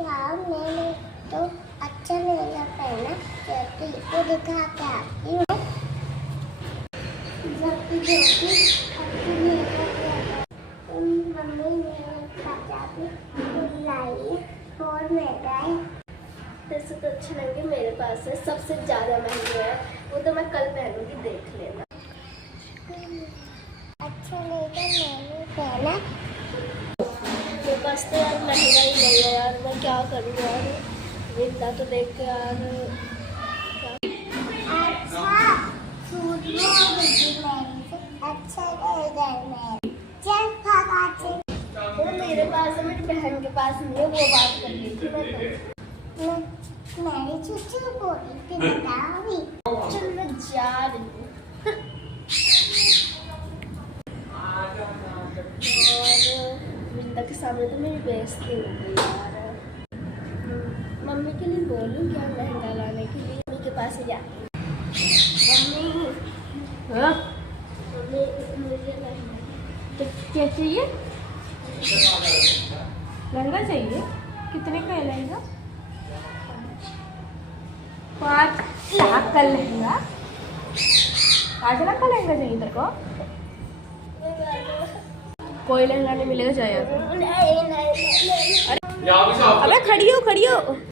यार मैंने तो अच्छा लहंगा पहना, ज्योति को दिखा के आती हूँ। ज्योति अच्छी लहंगा पहना, मम्मी ने पंजाबी लाई और महंगा है। वैसे तो अच्छे लहंगे मेरे पास है, सबसे ज़्यादा महंगे है, वो तो मैं कल पहनूंगी, देख लेना। अच्छा लहंगा मैंने पहना। मेरे पास तो यार महंगा ही नहीं है यार, मैं क्या करूँ यार, इतना तो देख के यार। अच्छा सूट अच्छा लहंगा मैं चल भागा चल। वो मेरे पास है, मेरी बहन के पास नहीं है, वो बात कर रही थी मैं तो। मेरी चुच्चू बोली थी बताओगी। चल मैं जा रही हूँ। और बिंदा के सामने तो मेरी बेइज्जती हो गई यार। मम्मी के लिए बोलूँ क्या लहंगा लाने के लिए, मम्मी के पास ही जाती हूँ। मम्मी हाँ? मम्मी मुझे लहंगा तो क्या चाहिए? लहंगा चाहिए? कितने का है लहंगा? 5 लाख का लहंगा? 5 लाख का लहंगा चाहिए तेरे को? कोई लहंगा नहीं मिलेगा, चाहिए। नहीं। अबे खड़ी हो